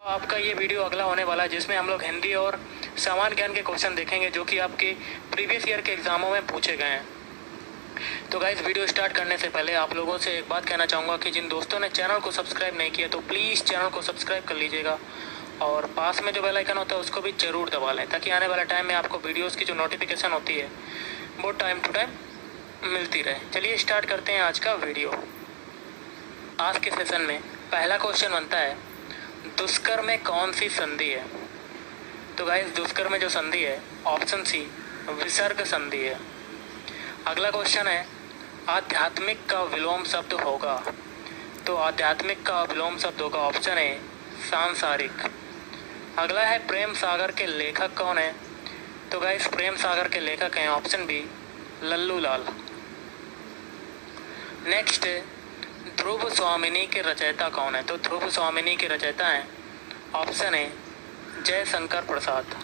आपका ये वीडियो अगला होने वाला है जिसमें हम लोग हिंदी और सामान्य ज्ञान के क्वेश्चन देखेंगे जो कि आपके प्रीवियस ईयर के एग्ज़ामों में पूछे गए हैं। तो गाइस वीडियो स्टार्ट करने से पहले आप लोगों से एक बात कहना चाहूँगा कि जिन दोस्तों ने चैनल को सब्सक्राइब नहीं किया तो प्लीज़ चैनल को सब्सक्राइब कर लीजिएगा और पास में जो बेल आइकन होता है उसको भी ज़रूर दबा लें ताकि आने वाले टाइम में आपको वीडियोज़ की जो नोटिफिकेशन होती है वो टाइम टू टाइम मिलती रहे। चलिए स्टार्ट करते हैं आज का वीडियो। आज के सेशन में पहला क्वेश्चन बनता है, दुष्कर में कौन सी संधि है? तो गाइस दुष्कर में जो संधि है ऑप्शन सी विसर्ग संधि है। अगला क्वेश्चन है, आध्यात्मिक का विलोम शब्द होगा। तो आध्यात्मिक का विलोम शब्द होगा ऑप्शन ए सांसारिक। अगला है, प्रेम सागर के लेखक कौन है? तो गाइस प्रेम सागर के लेखक हैं ऑप्शन बी लल्लू लाल। नेक्स्ट, ध्रुव स्वामिनी के रचयिता कौन है? तो ध्रुव स्वामिनी के रचयिता हैं option A Jaishankar Prasad.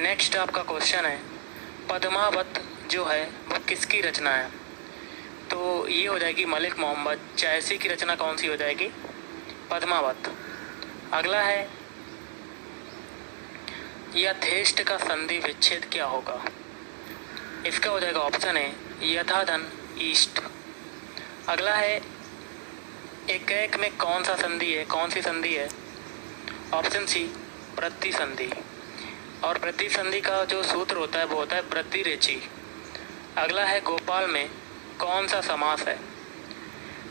Next आपका क्वेश्चन है, पद्मावत जो है वो किसकी रचना है? तो ये हो जाएगी मलिक मोहम्मद जायसी की रचना। कौन सी हो जाएगी? पद्मावत। अगला है, यथेष्ट का संधि विच्छेद क्या होगा? इसका हो जाएगा ऑप्शन ए यथाधन ईस्ट। अगला है, एक में कौन सा संधि है? कौन सी संधि है? ऑप्शन सी वृद्धि संधि। और वृद्धि संधि का जो सूत्र होता है वो होता है वृद्धि रेची। अगला है, गोपाल में कौन सा समास है?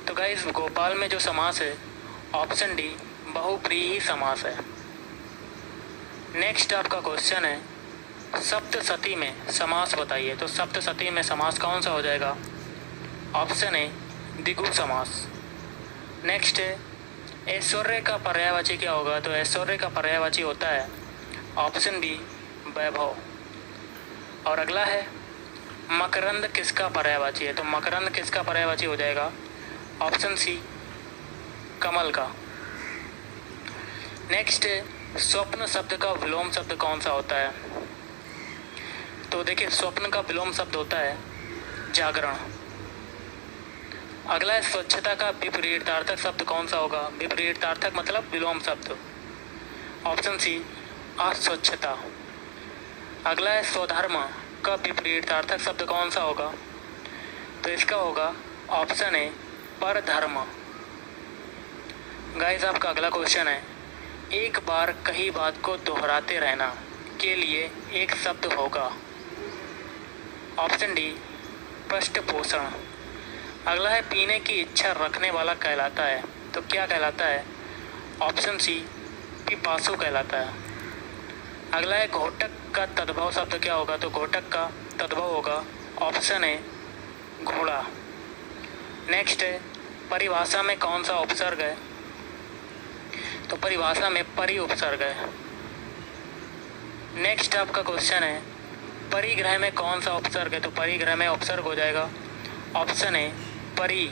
तो गाइस गोपाल में जो समास है ऑप्शन डी बहुव्रीहि समास है। नेक्स्ट आपका क्वेश्चन है, सप्तशती में समास बताइए। तो सप्तशती में समास कौन सा हो जाएगा? ऑप्शन ए द्विगु समास। नेक्स्ट है, ऐश्वर्य का पर्यायवाची क्या होगा? तो ऐश्वर्य का पर्यायवाची होता है ऑप्शन बी वैभव। और अगला है, मकरंद किसका पर्यायवाची है? तो मकरंद किसका पर्यायवाची हो जाएगा? ऑप्शन सी कमल का। नेक्स्ट, स्वप्न शब्द का विलोम शब्द कौन सा होता है? तो देखिए स्वप्न का विलोम शब्द होता है जागरण। अगला है, स्वच्छता का विपरीतार्थक शब्द कौन सा होगा? विपरीतार्थक मतलब विलोम शब्द, ऑप्शन सी अस्वच्छता। अगला है, स्वधर्म का विपरीतार्थक शब्द कौन सा होगा? तो इसका होगा ऑप्शन ए परधर्म। गाइस आपका अगला क्वेश्चन है, एक बार कही बात को दोहराते रहना के लिए एक शब्द होगा। ऑप्शन डी पृष्ठपोषण। अगला है, पीने की इच्छा रखने वाला कहलाता है। तो क्या कहलाता है? ऑप्शन सी पिपासु कहलाता है। अगला है, घोटक का तद्भव शब्द क्या होगा? तो घोटक का तद्भव होगा ऑप्शन ए घोड़ा। नेक्स्ट है, परिभाषा में कौन सा उपसर्ग है? तो परिभाषा में परि उपसर्ग है। नेक्स्ट आपका क्वेश्चन है, परिग्रह में कौन सा उपसर्ग है? तो परिग्रह में उपसर्ग हो जाएगा ऑप्शन ए परि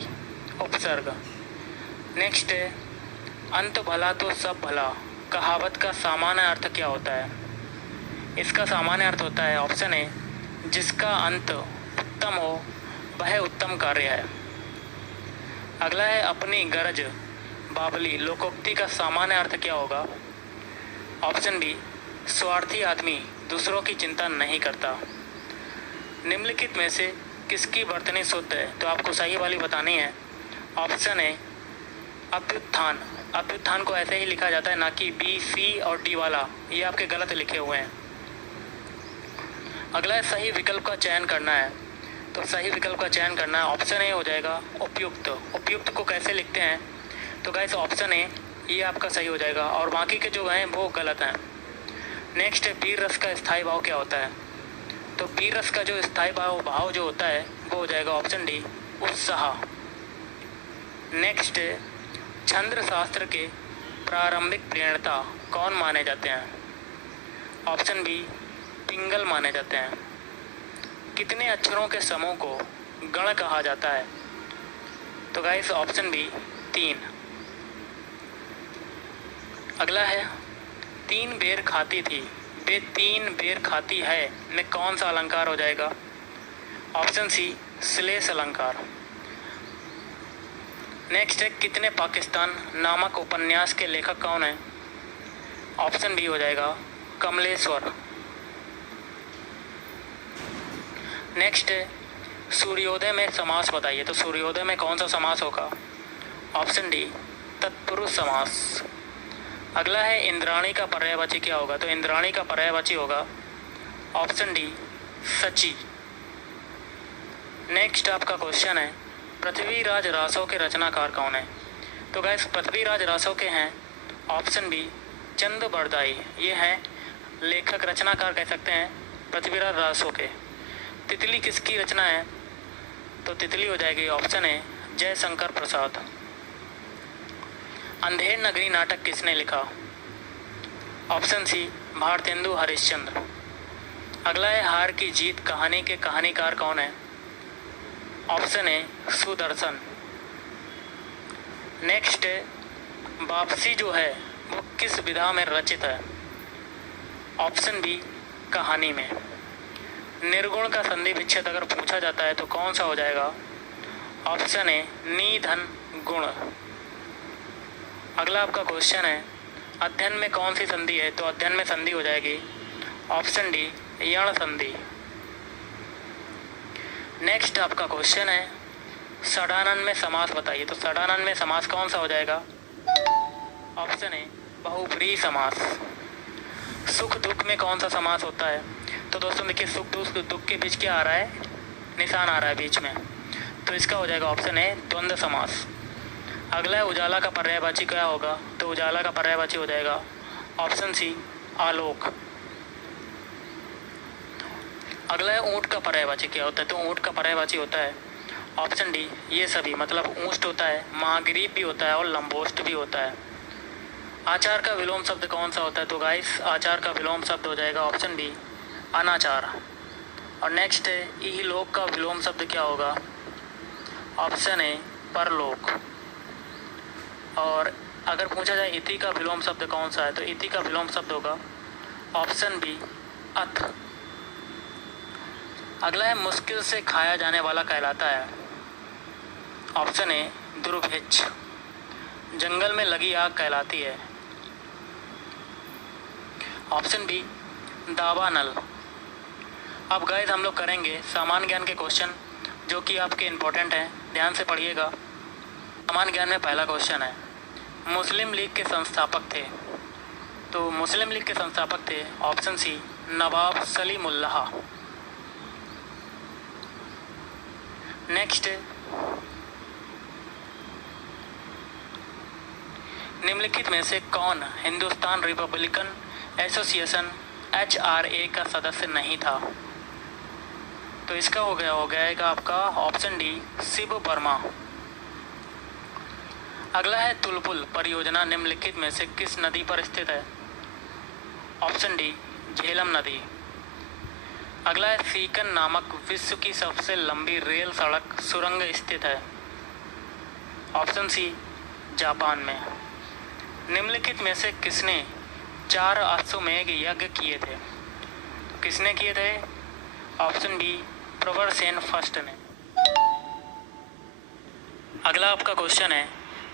उपसर्ग। नेक्स्ट है, अंत भला तो सब भला कहावत का सामान्य अर्थ क्या होता है? इसका सामान्य अर्थ होता है ऑप्शन ए जिसका अंत उत्तम हो वह उत्तम कार्य है। अगला है, अपनी गरज बावली लोकोक्ति का सामान्य अर्थ क्या होगा? ऑप्शन बी स्वार्थी आदमी दूसरों की चिंता नहीं करता। निम्नलिखित में से किसकी वर्तनी शुद्ध है? तो आपको सही वाली बतानी है। Option A अभ्युत्थान। अभ्युत्थान को ऐसे ही लिखा जाता है, ना कि बी सी और डी वाला, ये आपके गलत लिखे हुए हैं। अगला है, सही विकल्प का चयन करना है। तो सही विकल्प का चयन करना है, ऑप्शन ए हो जाएगा उपयुक्त। उपयुक्त को कैसे लिखते हैं? तो गाइस ऑप्शन ए ये आपका सही हो जाएगा और बाकी के जो हैं वो गलत हैं। नेक्स्ट है, वीर रस का स्थायी भाव क्या होता है? तो वीर रस का जो स्थायी भाव जो होता है वो हो जाएगा ऑप्शन डी उत्साह। नेक्स्ट है, छंद शास्त्र के प्रारंभिक प्रणेता कौन माने जाते हैं? ऑप्शन बी पिंगल माने जाते हैं। कितने अक्षरों के समूह को गण कहा जाता है? तो गाइस ऑप्शन बी 3। अगला है, 3 बेर खाती थी वे 3 बेर खाती है में कौन सा अलंकार हो जाएगा? ऑप्शन सी श्लेष अलंकार। नेक्स्ट है, कितने पाकिस्तान नामक उपन्यास के लेखक कौन है? ऑप्शन बी हो जाएगा कमलेश्वर। नेक्स्ट है सूर्योदय में समास बताइए, तो सूर्योदय में कौन सा समास होगा? ऑप्शन डी तत्पुरुष समास। अगला है इंद्राणी का पर्यायवाची क्या होगा? तो इंद्राणी का पर्यायवाची होगा ऑप्शन डी सची। नेक्स्ट आपका क्वेश्चन है पृथ्वीराज रासों के रचनाकार कौन है? तो गाइस पृथ्वीराज रासों के हैं ऑप्शन बी चंद बरदाई। ये हैं लेखक, रचनाकार कह सकते हैं पृथ्वीराज रासों के। तितली किसकी रचना है? तो तितली हो जाएगी ऑप्शन ए जयशंकर प्रसाद। अंधेर नगरी नाटक किसने लिखा? Option C Bharatendu Harishchandra. अगला है हार की जीत कहानी के कहानीकार कौन है? Option A Sudarshan. नेक्स्ट है वापसी जो है वो किस विधा में रचित है? ऑप्शन बी कहानी में। निर्गुण का संधि विच्छेद अगर पूछा जाता है तो कौन सा हो जाएगा? ऑप्शन ए निधन गुण। अगला आपका क्वेश्चन है अध्ययन में कौन सी संधि है? तो अध्ययन में संधि हो जाएगी ऑप्शन डी यण संधि। नेक्स्ट आपका क्वेश्चन है षडानन में समास बताइए, तो षडानन में समास कौन सा हो जाएगा? ऑप्शन ए बहुब्रीहि समास। सुख दुख में कौन सा समास होता है? तो दोस्तों देखिए सुख दुख के बीच क्या आ रहा है? निशान आ रहा है बीच में, तो इसका हो जाएगा ऑप्शन ए द्वंद्व समास। अगला है उजाला का पर्यायवाची क्या होगा? तो उजाला का पर्यायवाची हो जाएगा ऑप्शन सी आलोक। अगला है ऊंट का पर्यायवाची क्या होता है? तो ऊंट का पर्यायवाची होता है ऑप्शन डी ये सभी, मतलब ऊंट होता है, महाग्रीव भी होता है और लंबोष्ट भी होता है। आचार का विलोम शब्द कौन सा होता है? तो गाइस आचार का विलोम शब्द हो जाएगा ऑप्शन बी अनाचार। और नेक्स्ट है इहलोक का विलोम शब्द क्या होगा? ऑप्शन ए परलोक। और अगर पूछा जाए इति का विलोम शब्द कौन सा है? तो इति का विलोम शब्द होगा ऑप्शन बी अथ। अगला है मुश्किल से खाया जाने वाला कहलाता है, ऑप्शन ए दुर्भिक्ष। जंगल में लगी आग कहलाती है, ऑप्शन बी दावानल। अब गाइस हम लोग करेंगे सामान्य ज्ञान के क्वेश्चन जो कि आपके इम्पोर्टेंट हैं, ध्यान से पढ़िएगा। सामान्य ज्ञान में पहला क्वेश्चन है मुस्लिम लीग के संस्थापक थे? तो मुस्लिम लीग के संस्थापक थे ऑप्शन सी नवाब सलीमुल्लाह। नेक्स्ट निम्नलिखित में से कौन हिंदुस्तान रिपब्लिकन एसोसिएशन HRA का सदस्य नहीं था? तो इसका हो गया आपका ऑप्शन डी शिव वर्मा। अगला है तुलपुल परियोजना निम्नलिखित में से किस नदी पर स्थित है? ऑप्शन डी झेलम नदी। अगला है सीकन नामक विश्व की सबसे लंबी रेल सड़क सुरंग स्थित है, ऑप्शन सी जापान में। निम्नलिखित में से किसने 4 अश्वमेध यज्ञ किए थे? तो किसने किए थे? ऑप्शन बी प्रवरसेन फर्स्ट ने। अगला आपका क्वेश्चन है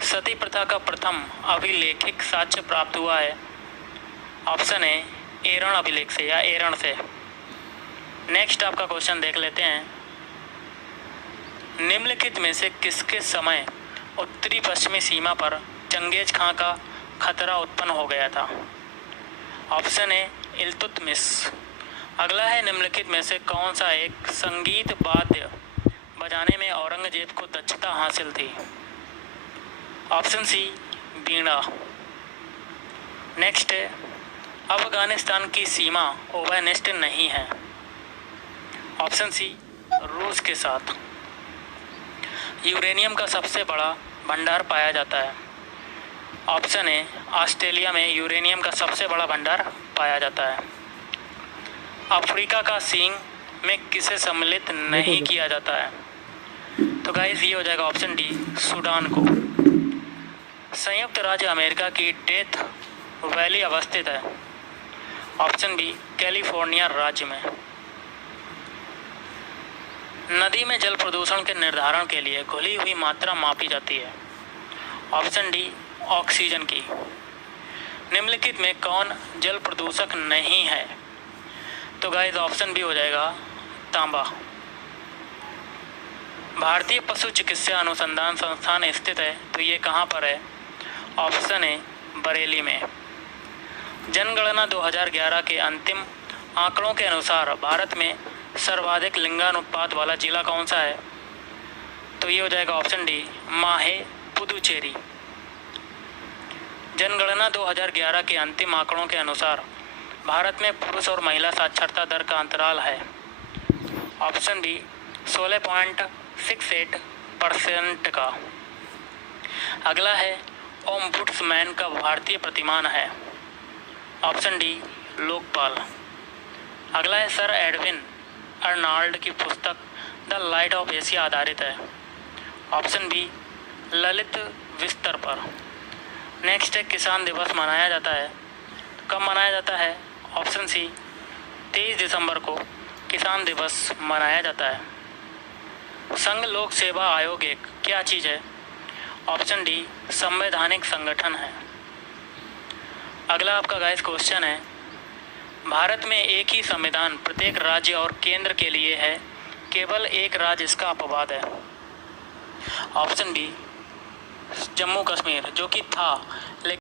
सती प्रथा का प्रथम अभिलेखिक साक्ष्य प्राप्त हुआ है, ऑप्शन ए एरण अभिलेख से या एरण से। नेक्स्ट आपका क्वेश्चन देख लेते हैं निम्नलिखित में से किसके समय उत्तरी पश्चिमी सीमा पर चंगेज खां का खतरा उत्पन्न हो गया था? Option A Iltutmish. अगला है निम्नलिखित में से कौन सा एक संगीत वाद्य बजाने में औरंगजेब को दक्षता हासिल थी? ऑप्शन सी वीणा। नेक्स्ट है अफगानिस्तान की सीमा उभयनिष्ठ नहीं है, ऑप्शन सी रूस के साथ। यूरेनियम का सबसे बड़ा भंडार पाया जाता है, ऑप्शन ए ऑस्ट्रेलिया में यूरेनियम का सबसे बड़ा भंडार पाया जाता है। अफ्रीका का सींग में किसे सम्मिलित नहीं किया जाता है? तो गाइस ये हो जाएगा ऑप्शन डी सूडान को। संयुक्त राज्य अमेरिका की डेथ वैली अवस्थित है, ऑप्शन बी कैलिफोर्निया राज्य में। नदी में जल प्रदूषण के निर्धारण के लिए घुली हुई मात्रा मापी जाती है, ऑप्शन डी ऑक्सीजन की। निम्नलिखित में कौन जल प्रदूषक नहीं है? तो गाइस ऑप्शन बी हो जाएगा तांबा। भारतीय पशु चिकित्सा अनुसंधान संस्थान स्थित है, तो ये कहाँ पर है? ऑप्शन ए बरेली में। जनगणना 2011 के अंतिम आंकड़ों के अनुसार भारत में सर्वाधिक लिंगानुपात वाला जिला कौन सा है? तो ये हो जाएगा ऑप्शन डी माहे पुदुचेरी। जनगणना 2011 के अंतिम आंकड़ों के अनुसार भारत में पुरुष और महिला साक्षरता दर का अंतराल है। ऑप्शन बी 16.68% का। अगला है ओम्बुड्समैन का भारतीय प्रतिमान है। Option D Lokpal. अगला है सर एडविन अर्नाल्ड की पुस्तक द लाइट ऑफ एशिया आधारित है। ऑप्शन बी ललित विस्तर पर। नेक्स्ट है किसान दिवस मनाया जाता है, कब मनाया जाता है? ऑप्शन सी 23 दिसंबर को किसान दिवस मनाया जाता है। संघ लोक सेवा आयोग एक क्या चीज़ है? ऑप्शन डी संवैधानिक संगठन है। अगला आपका गाइस क्वेश्चन है, भारत में एक ही संविधान प्रत्येक राज्य और केंद्र के लिए है, केवल एक राज्य इसका अपवाद है। ऑप्शन बी जम्मू कश्मीर, जो कि था लेकिन